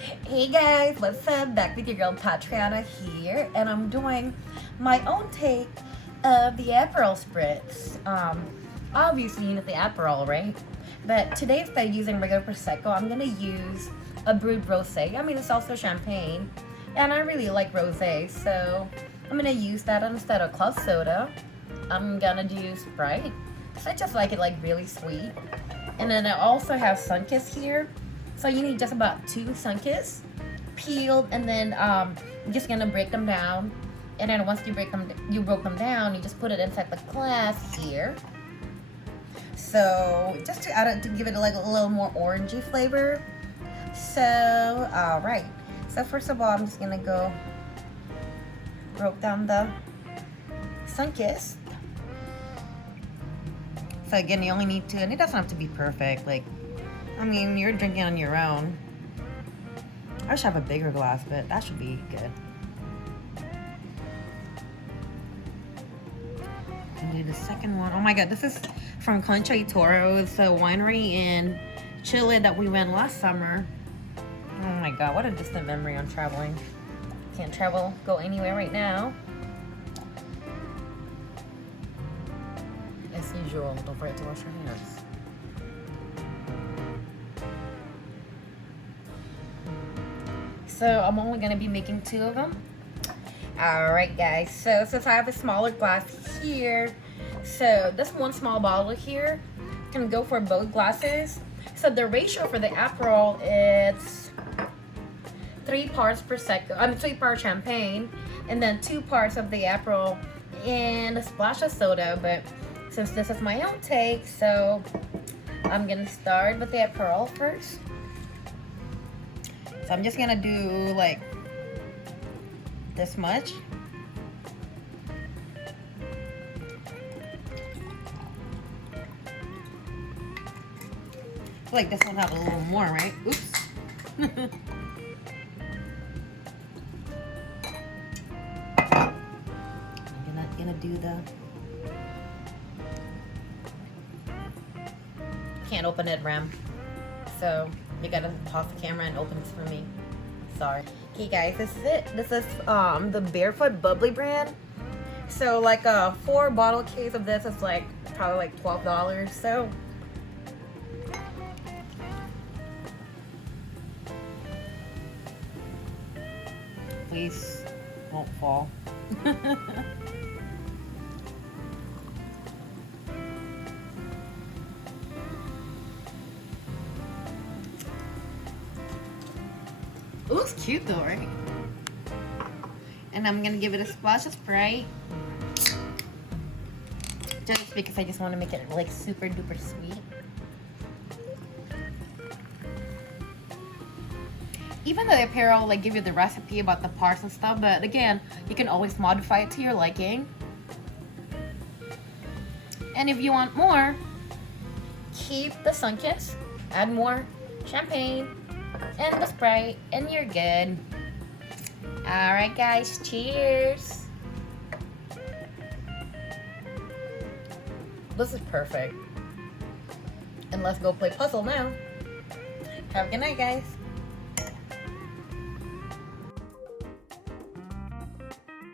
Hey guys, what's up? Back with your girl Patriana here, and I'm doing my own take of the Aperol Spritz. Obviously you know the Aperol, right? But today instead of using regular Prosecco, I'm gonna use a brewed Rosè. I mean, it's also champagne, and I really like Rosè, so I'm gonna use that instead of club soda. I'm gonna do Sprite, so I just like it like really sweet. And then I also have Sunkist here. So you need just about 2 Sunkists peeled, and then you're just gonna break them down. And then once you broke them down, you just put it inside the glass here. So just to add it, to give it like a little more orangey flavor. So all right. So first of all, I'm just gonna broke down the Sunkist. So again, you only need 2, and it doesn't have to be perfect. Like, I mean, you're drinking on your own. I should have a bigger glass, but that should be good. And do the second one. Oh my god, this is from Concha y Toro. It's a winery in Chile that we went last summer. Oh my god, what a distant memory on traveling. Can't go anywhere right now. As usual, don't forget to wash your hands. So I'm only gonna be making 2 of them. All right, guys. So since I have a smaller glass here, so this one small bottle here can go for both glasses. So the ratio for the Aperol is 3 parts Prosecco. 3 parts champagne, and then 2 parts of the Aperol and a splash of soda. But since this is my own take, so I'm gonna start with the Aperol first. So I'm just gonna do like this much. I feel like this one have a little more, right? Oops. I'm gonna do the. Can't open it, Ram. So you gotta pause the camera and open this for me. Sorry. Okay guys, this is it. This is the Barefoot Bubbly brand. So like a 4 bottle case of this is like probably like $12. So please don't fall. It looks cute though, right? And I'm gonna give it a splash of Sprite. Just because I just want to make it like super duper sweet. Even though the Aperol like give you the recipe about the parts and stuff, but again, you can always modify it to your liking. And if you want more, keep the Sunkist, add more champagne and the Sprite, and you're good. All right, guys, cheers. This is perfect. And let's go play puzzle now. Have a good night, guys.